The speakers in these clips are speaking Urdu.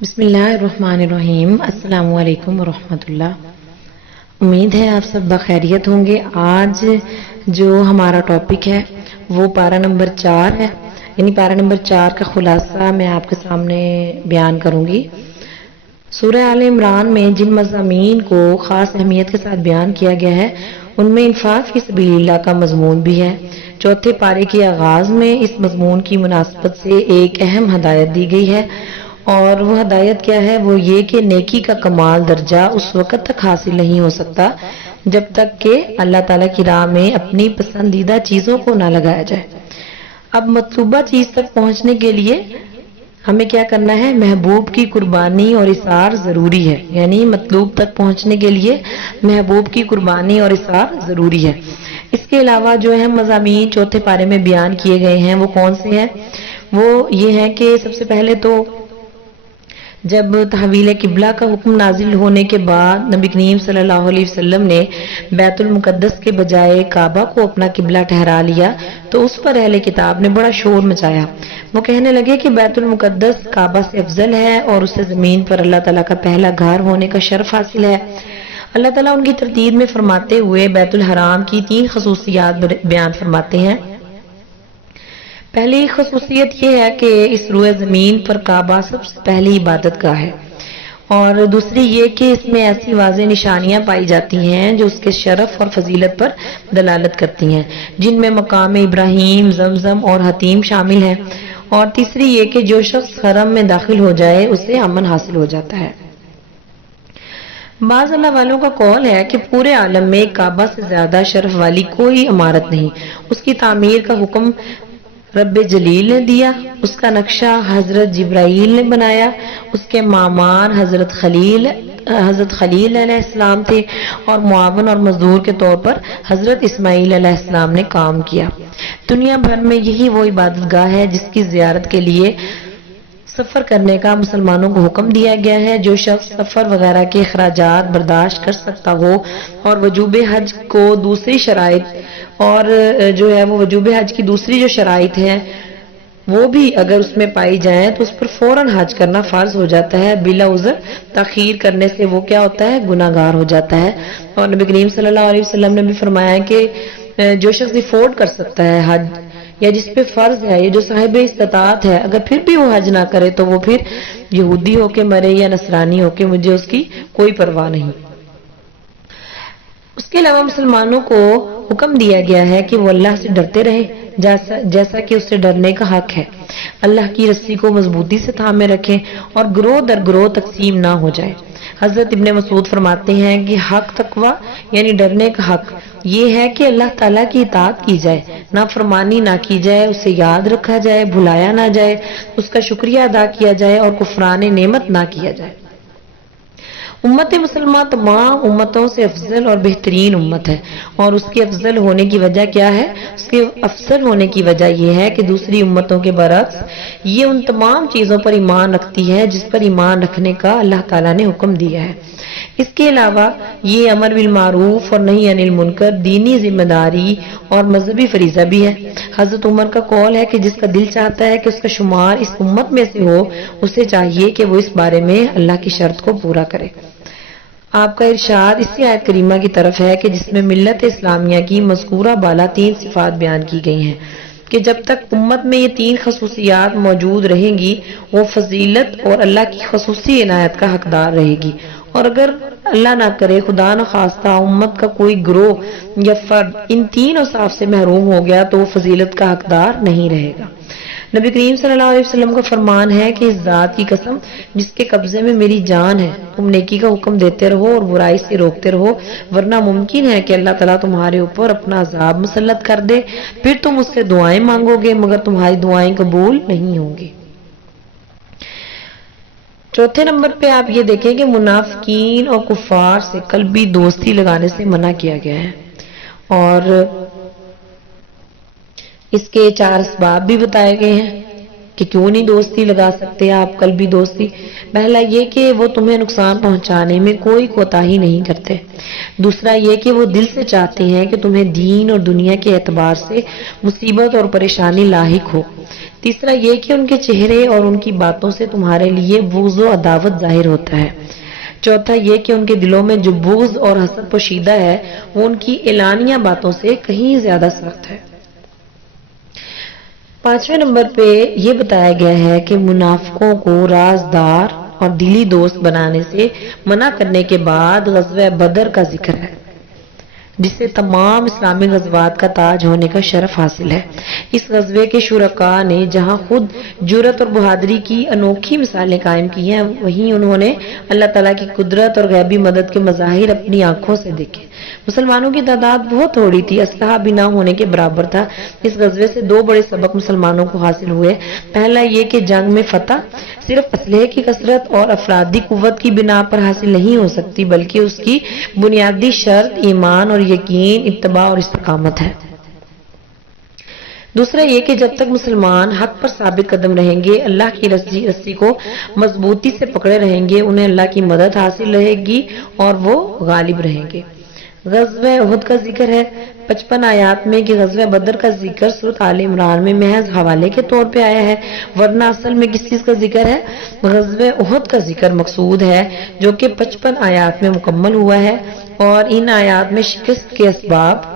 بسم اللہ الرحمن الرحیم۔ السلام علیکم ورحمۃ اللہ۔ امید ہے آپ سب بخیریت ہوں گے۔ آج جو ہمارا ٹاپک ہے وہ پارہ نمبر 4 ہے، یعنی پارہ نمبر 4 کا خلاصہ میں آپ کے سامنے بیان کروں گی۔ سورہ آل عمران میں جن مضامین کو خاص اہمیت کے ساتھ بیان کیا گیا ہے ان میں انفاق فی سبیل اللہ کا مضمون بھی ہے۔ چوتھے پارے کے آغاز میں اس مضمون کی مناسبت سے ایک اہم ہدایت دی گئی ہے، اور وہ ہدایت کیا ہے؟ وہ یہ کہ نیکی کا کمال درجہ اس وقت تک حاصل نہیں ہو سکتا جب تک کہ اللہ تعالیٰ کی راہ میں اپنی پسندیدہ چیزوں کو نہ لگایا جائے۔ اب مطلوبہ چیز تک پہنچنے کے لیے ہمیں کیا کرنا ہے؟ محبوب کی قربانی اور اثار ضروری ہے، یعنی مطلوب تک پہنچنے کے لیے محبوب کی قربانی اور اثار ضروری ہے۔ اس کے علاوہ جو اہم مضامین چوتھے پارے میں بیان کیے گئے ہیں وہ کون سے ہیں؟ وہ یہ ہیں کہ سب سے پہلے تو جب تحویل قبلہ کا حکم نازل ہونے کے بعد نبی کریم صلی اللہ علیہ وسلم نے بیت المقدس کے بجائے کعبہ کو اپنا قبلہ ٹھہرا لیا تو اس پر اہل کتاب نے بڑا شور مچایا۔ وہ کہنے لگے کہ بیت المقدس کعبہ سے افضل ہے اور اسے زمین پر اللہ تعالیٰ کا پہلا گھر ہونے کا شرف حاصل ہے۔ اللہ تعالیٰ ان کی ترتیب میں فرماتے ہوئے بیت الحرام کی 3 خصوصیات بیان فرماتے ہیں۔ پہلی خصوصیت یہ ہے کہ اس روئے زمین پر کعبہ سب سے پہلی عبادت گاہ ہے، اور دوسری یہ کہ اس میں ایسی واضح نشانیاں پائی جاتی ہیں جو اس کے شرف اور فضیلت پر دلالت کرتی ہیں، جن میں مقام ابراہیم، زمزم اور حتیم شامل ہیں، اور تیسری یہ کہ جو شخص حرم میں داخل ہو جائے اسے امن حاصل ہو جاتا ہے۔ بعض اللہ والوں کا قول ہے کہ پورے عالم میں کعبہ سے زیادہ شرف والی کوئی عمارت نہیں۔ اس کی تعمیر کا حکم رب جلیل نے دیا، اس کا نقشہ حضرت جبرائیل نے بنایا، اس کے معمار حضرت خلیل علیہ السلام تھے، اور معاون اور مزدور کے طور پر حضرت اسماعیل علیہ السلام نے کام کیا۔ دنیا بھر میں یہی وہ عبادت گاہ ہے جس کی زیارت کے لیے سفر کرنے کا مسلمانوں کو حکم دیا گیا ہے۔ جو شخص سفر وغیرہ کے اخراجات برداشت کر سکتا ہو اور وجوب حج کو دوسری شرائط اور جو ہے وہ وجوب حج کی دوسری جو شرائط ہیں وہ بھی اگر اس میں پائی جائیں تو اس پر فوراً حج کرنا فرض ہو جاتا ہے۔ بلا عذر تاخیر کرنے سے وہ کیا ہوتا ہے؟ گناہ گار ہو جاتا ہے۔ اور نبی کریم صلی اللہ علیہ وسلم نے بھی فرمایا کہ جو شخص افورڈ کر سکتا ہے حج، یا جس پہ فرض ہے، یہ جو صاحب استطاعت ہے، اگر پھر بھی وہ حج نہ کرے تو وہ پھر یہودی ہو کے مرے یا نصرانی ہو کے، مجھے اس کی کوئی پرواہ نہیں۔ اس کے علاوہ مسلمانوں کو حکم دیا گیا ہے کہ وہ اللہ سے ڈرتے رہیں جیسا کہ اس سے ڈرنے کا حق ہے، اللہ کی رسی کو مضبوطی سے تھامے رکھیں اور گروہ در گروہ تقسیم نہ ہو جائے۔ حضرت ابن مسعود فرماتے ہیں کہ حق تقوی یعنی ڈرنے کا حق یہ ہے کہ اللہ تعالیٰ کی اطاعت کی جائے، نافرمانی نہ کی جائے، اسے یاد رکھا جائے، بھلایا نہ جائے، اس کا شکریہ ادا کیا جائے اور کفران نعمت نہ کیا جائے۔ امت مسلمہ تمام امتوں سے افضل اور بہترین امت ہے، اور اس کے افضل ہونے کی وجہ کیا ہے؟ اس کے افضل ہونے کی وجہ یہ ہے کہ دوسری امتوں کے برعکس یہ ان تمام چیزوں پر ایمان رکھتی ہے جس پر ایمان رکھنے کا اللہ تعالیٰ نے حکم دیا ہے۔ اس کے علاوہ یہ امر بالمعروف اور نہی عن المنکر دینی ذمہ داری اور مذہبی فریضہ بھی ہے۔ حضرت عمر کا قول ہے کہ جس کا دل چاہتا ہے کہ اس کا شمار اس امت میں سے ہو، اسے چاہیے کہ وہ اس بارے میں اللہ کی شرط کو پورا کرے۔ آپ کا ارشاد اسی آیت کریمہ کی طرف ہے کہ جس میں ملت اسلامیہ کی مذکورہ بالا 3 صفات بیان کی گئی ہیں کہ جب تک امت میں یہ 3 خصوصیات موجود رہیں گی وہ فضیلت اور اللہ کی خصوصی عنایت کا حقدار رہے گی، اور اگر اللہ نہ کرے خدا نہ خواستہ امت کا کوئی گروہ یا فرد ان 3 اوصاف سے محروم ہو گیا تو وہ فضیلت کا حقدار نہیں رہے گا۔ نبی کریم صلی اللہ علیہ وسلم کا فرمان ہے کہ اس ذات کی قسم جس کے قبضے میں میری جان ہے، تم نیکی کا حکم دیتے رہو اور برائی سے روکتے رہو، ورنہ ممکن ہے کہ اللہ تعالیٰ تمہارے اوپر اپنا عذاب مسلط کر دے، پھر تم اس سے دعائیں مانگو گے مگر تمہاری دعائیں قبول نہیں ہوں گی۔ چوتھے نمبر پہ آپ یہ دیکھیں کہ منافقین اور کفار سے قلبی دوستی لگانے سے منع کیا گیا ہے، اور اس کے 4 اسباب بھی بتائے گئے ہیں کہ کیوں نہیں دوستی لگا سکتے آپ قلبی دوستی۔ پہلا یہ کہ وہ تمہیں نقصان پہنچانے میں کوئی کوتاہی نہیں کرتے۔ دوسرا یہ کہ وہ دل سے چاہتے ہیں کہ تمہیں دین اور دنیا کے اعتبار سے مصیبت اور پریشانی لاحق ہو۔ تیسرا یہ کہ ان کے چہرے اور ان کی باتوں سے تمہارے لیے بغض و عداوت ظاہر ہوتا ہے۔ چوتھا یہ کہ ان کے دلوں میں جو بغض اور حسد پوشیدہ ہے وہ ان کی اعلانیہ باتوں سے کہیں زیادہ سخت ہے۔ 5ویں نمبر پہ یہ بتایا گیا ہے کہ منافقوں کو رازدار اور دلی دوست بنانے سے منع کرنے کے بعد غزوہ بدر کا ذکر ہے، جسے تمام اسلامی غزوات کا تاج ہونے کا شرف حاصل ہے۔ اس غزوے کے شرکاء نے جہاں خود جرأت اور بہادری کی انوکھی مثالیں قائم کی ہیں، وہیں انہوں نے اللہ تعالیٰ کی قدرت اور غیبی مدد کے مظاہر اپنی آنکھوں سے دیکھے۔ مسلمانوں کی تعداد بہت تھوڑی تھی، اسلحہ بھی نہ ہونے کے برابر تھا۔ اس غزوے سے 2 بڑے سبق مسلمانوں کو حاصل ہوئے۔ پہلا یہ کہ جنگ میں فتح صرف اسلحے کی کثرت اور افرادی قوت کی بنا پر حاصل نہیں ہو سکتی، بلکہ اس کی بنیادی شرط ایمان اور یقین، اتباع اور استقامت ہے۔ دوسرا یہ کہ جب تک مسلمان حق پر ثابت قدم رہیں گے، اللہ کی رسی کو مضبوطی سے پکڑے رہیں گے، انہیں اللہ کی مدد حاصل رہے گی اور وہ غالب رہیں گے۔ غزوہ احد کا ذکر ہے 55 آیات میں کہ غزوہ بدر کا ذکر سورۃ آل عمران میں محض حوالے کے طور پہ آیا ہے، ورنہ اصل میں کس چیز کا ذکر ہے؟ غزوہ احد کا ذکر مقصود ہے، جو کہ 55 آیات میں مکمل ہوا ہے، اور ان آیات میں شکست کے اسباب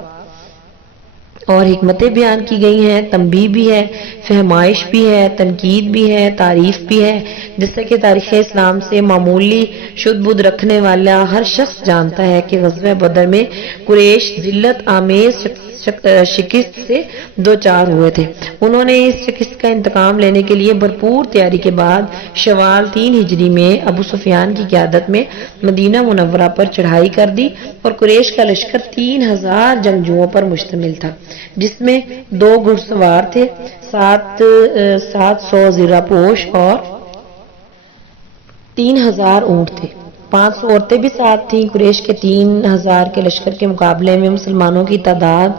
اور حکمتیں بیان کی گئی ہیں، تنبیہ بھی ہے، فہمائش بھی ہے، تنقید بھی ہے، تعریف بھی ہے، جس سے کہ تاریخ اسلام سے معمولی شد بدھ رکھنے والا ہر شخص جانتا ہے کہ غزوہ بدر میں قریش ذلت آمیز شکست سے دوچار ہوئے تھے۔ انہوں نے اس شکست کا انتقام لینے کے لیے بھرپور تیاری کے بعد شوال 3 ہجری میں ابو سفیان کی قیادت میں مدینہ منورہ پر چڑھائی کر دی، اور قریش کا لشکر 3000 جنگجوؤں پر مشتمل تھا، جس میں 2 گھڑ سوار تھے، 700 زرہ پوش اور 3000 اونٹ تھے، 500 عورتیں بھی ساتھ تھیں۔ قریش کے 3000 کے لشکر کے مقابلے میں مسلمانوں کی تعداد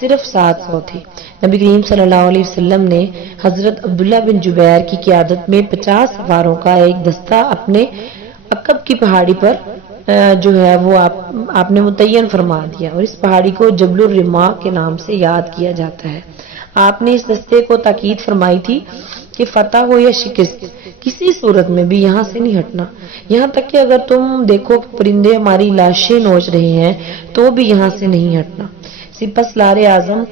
صرف 700 تھی۔ نبی کریم صلی اللہ علیہ وسلم نے حضرت عبداللہ بن جبیر کی قیادت میں 50 سواروں کا ایک دستہ اپنے عقب کی پہاڑی پر جو ہے وہ آپ نے متعین فرما دیا، اور اس پہاڑی کو جبل الرماح کے نام سے یاد کیا جاتا ہے۔ آپ نے اس دستے کو تاکید فرمائی تھی کہ فتح ہو یا شکست، کسی صورت میں بھی یہاں سے نہیں ہٹنا، یہاں تک کہ اگر تم دیکھو کہ پرندے ہماری لاشیں نوچ رہے ہیں تو بھی یہاں سے نہیں ہٹنا۔ سپہ سالار اعظم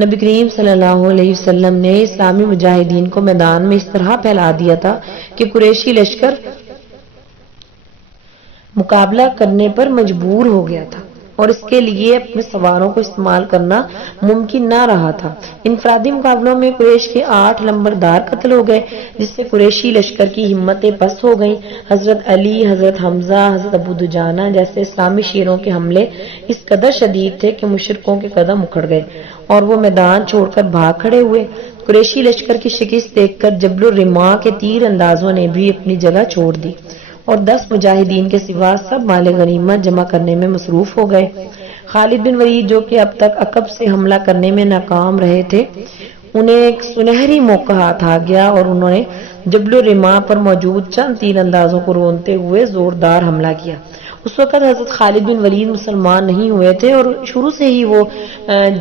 نبی کریم صلی اللہ علیہ وسلم نے اسلامی مجاہدین کو میدان میں اس طرح پھیلا دیا تھا کہ قریشی لشکر مقابلہ کرنے پر مجبور ہو گیا تھا، اور اس کے لیے اپنے سواروں کو استعمال کرنا ممکن نہ رہا تھا۔ انفرادی مقابلوں میں قریش کے 8 لمبردار قتل ہو گئے، جس سے قریشی لشکر کی ہمتیں پست ہو گئیں۔ حضرت علی، حضرت حمزہ، حضرت ابو دجانہ جیسے اسلامی شیروں کے حملے اس قدر شدید تھے کہ مشرکوں کے قدم اکھڑ گئے اور وہ میدان چھوڑ کر بھاگ کھڑے ہوئے۔ قریشی لشکر کی شکست دیکھ کر جبل الرماح کے تیر اندازوں نے بھی اپنی جگہ چھوڑ دی، اور 10 مجاہدین کے سوا سب مال غنیمت جمع کرنے میں مصروف ہو گئے۔ خالد بن ولید، جو کہ اب تک عقب سے حملہ کرنے میں ناکام رہے تھے، انہیں ایک سنہری موقع ہاتھ آ گیا اور انہوں نے جبل الرماح پر موجود چند تیر اندازوں کو روندتے ہوئے زوردار حملہ کیا۔ اس وقت حضرت خالد بن ولید مسلمان نہیں ہوئے تھے اور شروع سے ہی وہ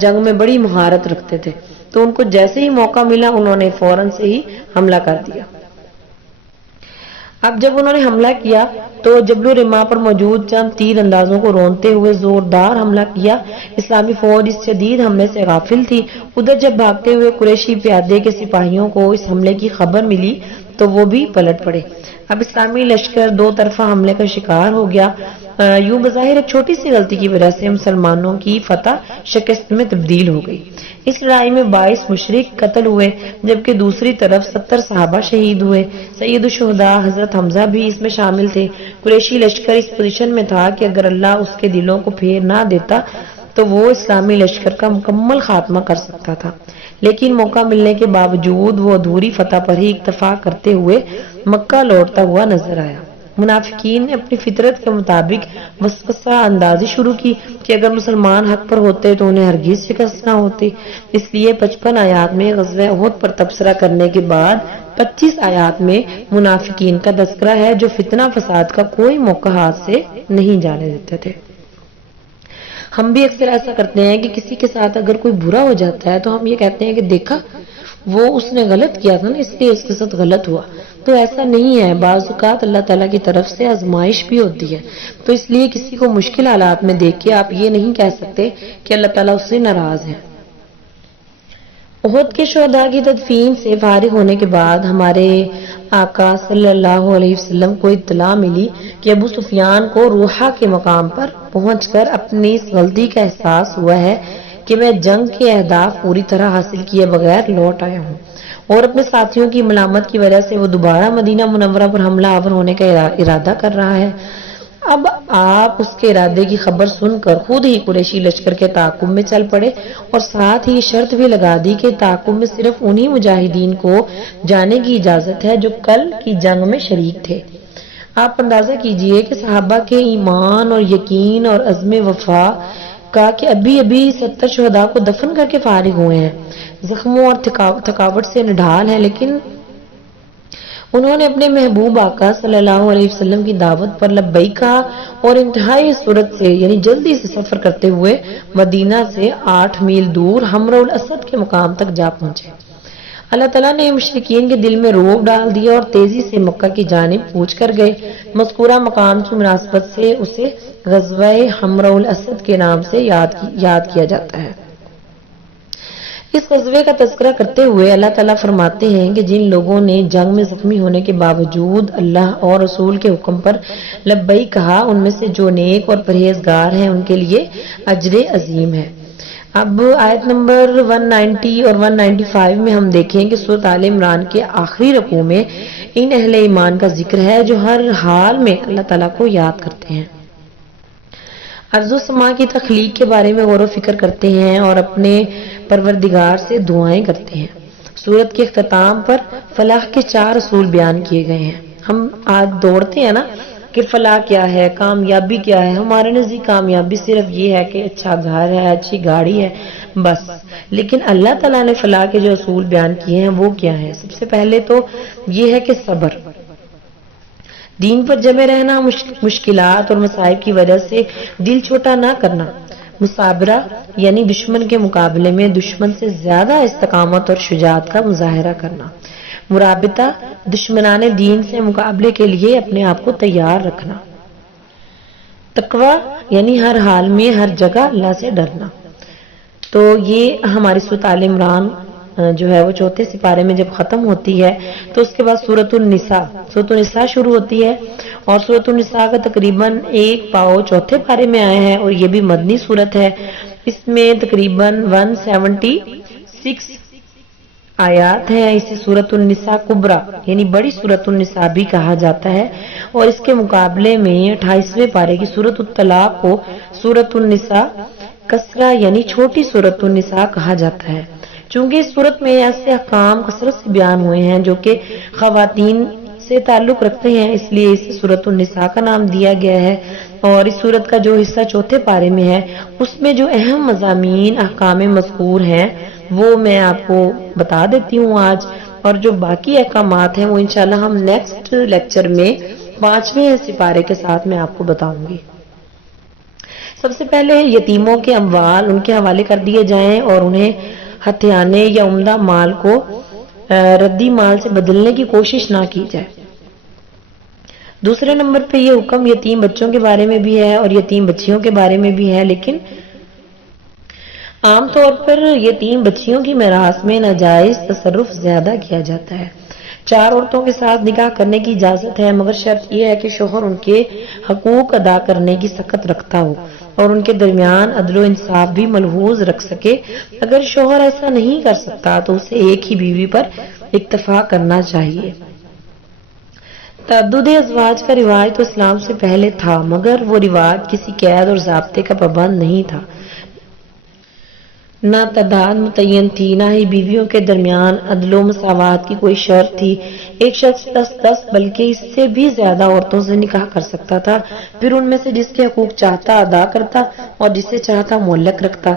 جنگ میں بڑی مہارت رکھتے تھے، تو ان کو جیسے ہی موقع ملا انہوں نے فوراً سے ہی حملہ کر دیا۔ اب جب انہوں نے حملہ کیا تو جبل الرماح پر موجود چند تیر اندازوں کو روندتے ہوئے زوردار حملہ کیا۔ اسلامی فوج اس شدید حملے سے غافل تھی۔ ادھر جب بھاگتے ہوئے قریشی پیادے کے سپاہیوں کو اس حملے کی خبر ملی تو وہ بھی پلٹ پڑے۔ اب اسلامی لشکر 2 طرفہ حملے کا شکار ہو گیا۔ یوں بظاہر ایک چھوٹی سی غلطی کی وجہ سے مسلمانوں کی فتح شکست میں تبدیل ہو گئی۔ اس لڑائی میں 22 مشرک قتل ہوئے، جبکہ دوسری طرف 70 صحابہ شہید ہوئے۔ سید الشہداء حضرت حمزہ بھی اس میں شامل تھے۔ قریشی لشکر اس پوزیشن میں تھا کہ اگر اللہ اس کے دلوں کو پھیر نہ دیتا تو وہ اسلامی لشکر کا مکمل خاتمہ کر سکتا تھا، لیکن موقع ملنے کے باوجود وہ ادھوری فتح پر ہی اکتفا کرتے ہوئے مکہ لوٹتا ہوا نظر آیا۔ منافقین نے اپنی فطرت کے مطابق وسوسہ اندازی شروع کی کہ اگر مسلمان حق پر ہوتے تو انہیں ہرگز شکست نہ ہوتی۔ اس لیے 55 آیات میں غزوہ احد پر تبصرہ کرنے کے بعد 25 آیات میں منافقین کا تذکرہ ہے، جو فتنہ فساد کا کوئی موقع ہاتھ سے نہیں جانے دیتے تھے۔ ہم بھی اکثر ایسا کرتے ہیں کہ کسی کے ساتھ اگر کوئی برا ہو جاتا ہے تو ہم یہ کہتے ہیں کہ دیکھا وہ اس نے غلط کیا تھا نا، اس لیے اس کے ساتھ غلط ہوا. تو ایسا نہیں ہے، بعض اوقات اللہ تعالیٰ کی طرف سے آزمائش بھی ہوتی ہے. تو اس لیے کسی کو مشکل حالات میں دیکھ کے آپ یہ نہیں کہہ سکتے کہ اللہ تعالیٰ اس سے ناراض ہے. احد کے شہداء کی تدفین سے فارغ ہونے کے بعد ہمارے آقا صلی اللہ علیہ وسلم کو اطلاع ملی کہ ابو سفیان کو روحہ کے مقام پر پہنچ کر اپنی اس غلطی کا احساس ہوا ہے کہ میں جنگ کے اہداف پوری طرح حاصل کیے بغیر لوٹ آیا ہوں، اور اپنے ساتھیوں کی ملامت کی وجہ سے وہ دوبارہ مدینہ منورہ پر حملہ آور ہونے کا ارادہ کر رہا ہے. اب آپ اس کے ارادے کی خبر سن کر خود ہی قریشی لشکر کے تعاقب میں چل پڑے، اور ساتھ ہی شرط بھی لگا دی کہ تعاقب میں صرف انہی مجاہدین کو جانے کی اجازت ہے جو کل کی جنگ میں شریک تھے. آپ اندازہ کیجئے کہ صحابہ کے ایمان اور یقین اور عزم وفا کا کہ ابھی ابھی 70 شہداء کو دفن کر کے فارغ ہوئے ہیں، زخموں اور تھکاوٹ سے نڈھال ہیں، لیکن انہوں نے اپنے محبوب آقا صلی اللہ علیہ وسلم کی دعوت پر لبیک کہا اور انتہائی سرعت سے یعنی جلدی سے سفر کرتے ہوئے مدینہ سے 8 میل دور حمراء الاسد کے مقام تک جا پہنچے. اللہ تعالیٰ نے مشرکین کے دل میں رعب ڈال دیا اور تیزی سے مکہ کی جانب کوچ کر گئے. مذکورہ مقام کی مناسبت سے اسے غزوہ حمراء الاسد کے نام سے یاد کیا جاتا ہے. اس غزوے کا تذکرہ کرتے ہوئے اللہ تعالیٰ فرماتے ہیں کہ جن لوگوں نے جنگ میں زخمی ہونے کے باوجود اللہ اور رسول کے حکم پر لبیک کہا، ان میں سے جو نیک اور پرہیزگار ہیں ان کے لیے اجر عظیم ہے. اب آیت نمبر 190 اور 195 میں ہم دیکھیں کہ سورۃ آل عمران کے آخری رکوع میں ان اہل ایمان کا ذکر ہے جو ہر حال میں اللہ تعالیٰ کو یاد کرتے ہیں، ارض و سما کی تخلیق کے بارے میں غور و فکر کرتے ہیں اور اپنے پروردگار سے دعائیں کرتے ہیں. سورت کے اختتام پر فلاح کے 4 اصول بیان کیے گئے ہیں. ہم آج دوڑتے ہیں نا کہ فلاح کیا ہے، کامیابی کیا ہے. ہمارے نزدیک کامیابی صرف یہ ہے کہ اچھا گھر ہے، اچھی گاڑی ہے، بس. لیکن اللہ تعالیٰ نے فلاح کے جو اصول بیان کیے ہیں وہ کیا ہے؟ سب سے پہلے تو یہ ہے کہ صبر، دین پر جمے رہنا، مشکلات اور مصائب کی وجہ سے دل چھوٹا نہ کرنا، مصابرہ یعنی دشمن کے مقابلے میں دشمن سے زیادہ استقامت اور شجاعت کا مظاہرہ کرنا، مرابطہ دشمنان دین سے مقابلے کے لیے اپنے آپ کو تیار رکھنا، تقوی یعنی ہر حال میں ہر جگہ اللہ سے ڈرنا. تو یہ ہماری سورۃ آل عمران جو ہے وہ 4 سپارے میں جب ختم ہوتی ہے تو اس کے بعد سورۃ النساء شروع ہوتی ہے، اور سورۃ النساء کا تقریباً 1 پاؤ 4 پارے میں آیا ہے، اور یہ بھی مدنی سورت ہے. اس میں تقریباً 176 آیات ہیں. اسے سورۃ النساء کبریٰ یعنی بڑی سورۃ النساء بھی کہا جاتا ہے، اور اس کے مقابلے میں 28ویں پارے کی سورۃ الطلاق کو سورۃ النساء کسرہ یعنی چھوٹی سورۃ النساء کہا جاتا ہے. چونکہ اس سورت میں ایسے احکام کثرت سے بیان ہوئے ہیں جو کہ خواتین سے تعلق رکھتے ہیں، اس لیے اسے سورۃ النساء کا نام دیا گیا ہے. اور اس سورت کا جو حصہ 4 پارے میں ہے اس میں جو اہم مضامین احکام مذکور ہیں وہ میں آپ کو بتا دیتی ہوں آج، اور جو باقی احکامات ہیں وہ انشاءاللہ ہم نیکسٹ لیکچر میں 5ویں سپارے کے ساتھ میں آپ کو بتاؤں گی. سب سے پہلے یتیموں کے اموال ان کے حوالے کر دیے جائیں اور انہیں ہتھیانے یا عمدہ مال کو ردی مال سے بدلنے کی کوشش نہ کی جائے. دوسرے نمبر پہ یہ حکم یتیم بچوں کے بارے میں بھی ہے اور یتیم بچیوں کے بارے میں بھی ہے، لیکن عام طور پر یتیم بچیوں کی میراث میں ناجائز تصرف زیادہ کیا جاتا ہے. 4 عورتوں کے ساتھ نکاح کرنے کی اجازت ہے، مگر شرط یہ ہے کہ شوہر ان کے حقوق ادا کرنے کی سخت رکھتا ہو اور ان کے درمیان عدل و انصاف بھی ملحوظ رکھ سکے. اگر شوہر ایسا نہیں کر سکتا تو اسے ایک ہی بیوی پر اکتفا کرنا چاہیے. تعدد ازواج کا رواج تو اسلام سے پہلے تھا، مگر وہ رواج کسی قید اور ضابطے کا پابند نہیں تھا، نہ تعداد متعین تھی، نہ ہی بیویوں کے درمیان عدل و مساوات کی کوئی شرط تھی. ایک شخص 10 بلکہ اس سے بھی زیادہ عورتوں سے نکاح کر سکتا تھا، پھر ان میں سے جس کے حقوق چاہتا ادا کرتا اور جسے چاہتا معلق رکھتا.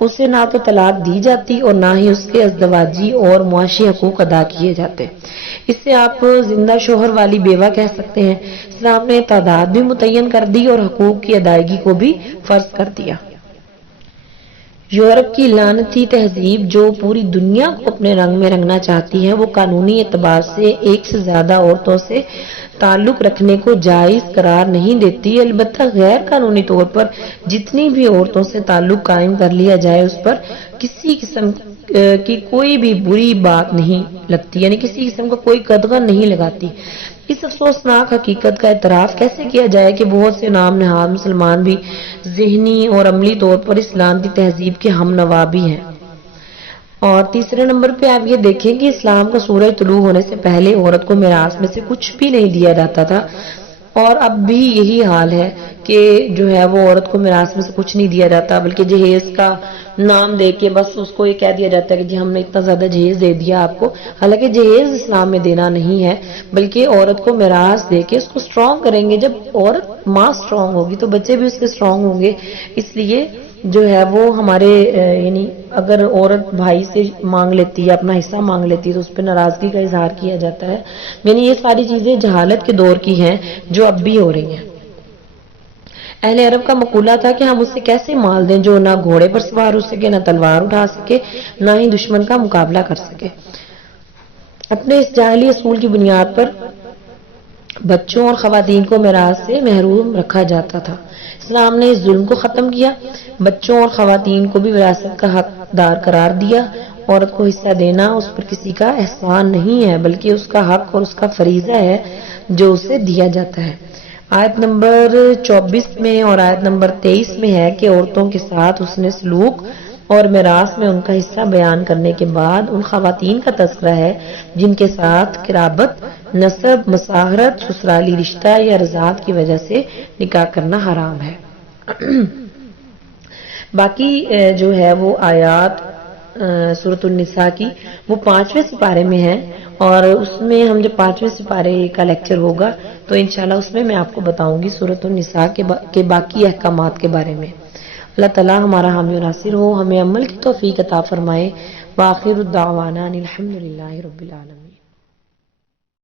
اسے نہ تو طلاق دی جاتی اور نہ ہی اس کے ازدواجی اور معاشی حقوق ادا کیے جاتے. اس سے آپ زندہ شوہر والی بیوہ کہہ سکتے ہیں. اسلام نے تعداد بھی متعین کر دی اور حقوق کی ادائیگی کو بھی فرض کر دیا. یورپ کی لعنتی تہذیب جو پوری دنیا کو اپنے رنگ میں رنگنا چاہتی ہے، وہ قانونی اعتبار سے ایک سے زیادہ عورتوں سے تعلق رکھنے کو جائز قرار نہیں دیتی، البتہ غیر قانونی طور پر جتنی بھی عورتوں سے تعلق قائم کر لیا جائے اس پر کسی قسم کی کوئی بھی بری بات نہیں لگتی، یعنی کسی قسم کا کوئی قدغن نہیں لگاتی۔ اس افسوسناک حقیقت کا اعتراف کیسے کیا جائے کہ بہت سے نام نہاد مسلمان بھی ذہنی اور عملی طور پر اس لعنتی تہذیب کے ہم نوا بھی ہیں۔ اور تیسرے نمبر پہ آپ یہ دیکھیں کہ اسلام کا سورج طلوع ہونے سے پہلے عورت کو میراث میں سے کچھ بھی نہیں دیا جاتا تھا، اور اب بھی یہی حال ہے کہ جو ہے وہ عورت کو میراث میں سے کچھ نہیں دیا جاتا، بلکہ جہیز کا نام دے کے بس اس کو یہ کہہ دیا جاتا ہے کہ جی ہم نے اتنا زیادہ جہیز دے دیا آپ کو، حالانکہ جہیز اسلام میں دینا نہیں ہے، بلکہ عورت کو میراث دے کے اس کو اسٹرانگ کریں گے۔ جب عورت ماں اسٹرانگ ہوگی تو بچے بھی اس کے اسٹرانگ ہوں گے، اس لیے جو ہے وہ ہمارے یعنی اگر عورت بھائی سے مانگ لیتی ہے، اپنا حصہ مانگ لیتی ہے، تو اس پہ ناراضگی کا اظہار کیا جاتا ہے۔ یعنی یہ ساری چیزیں جہالت کے دور کی ہیں جو اب بھی ہو رہی ہیں۔ اہل عرب کا مقولہ تھا کہ ہم اسے کیسے مال دیں جو نہ گھوڑے پر سوار ہو سکے، نہ تلوار اٹھا سکے، نہ ہی دشمن کا مقابلہ کر سکے۔ اپنے اس جاہلی اصول کی بنیاد پر بچوں اور خواتین کو میراث سے محروم رکھا جاتا تھا۔ اسلام نے اس ظلم کو ختم کیا، بچوں اور خواتین کو بھی وراثت کا حقدار قرار دیا۔ عورت کو حصہ دینا اس پر کسی کا احسان نہیں ہے، بلکہ اس کا حق اور اس کا فریضہ ہے جو اسے دیا جاتا ہے۔ آیت نمبر 24 میں اور آیت نمبر 23 میں ہے کہ عورتوں کے ساتھ حسن سلوک اور میراث میں ان کا حصہ بیان کرنے کے بعد ان خواتین کا تذکرہ ہے جن کے ساتھ قرابت، نسب، مساہرت، سسرالی رشتہ یا رضاعت کی وجہ سے نکاح کرنا حرام ہے۔ باقی جو ہے وہ آیات سورۃ النساء کی وہ 5ویں سپارے میں ہے، اور اس میں ہم جب 5ویں سپارے کا لیکچر ہوگا تو انشاءاللہ اس میں میں آپ کو بتاؤں گی سورۃ النساء کے باقی احکامات کے بارے میں۔ اللہ تعالیٰ ہمارا حامی و ناصر ہو، ہمیں عمل کی توفیق عطا فرمائے۔ وآخر الدعوانا الحمدللہ رب العالمین۔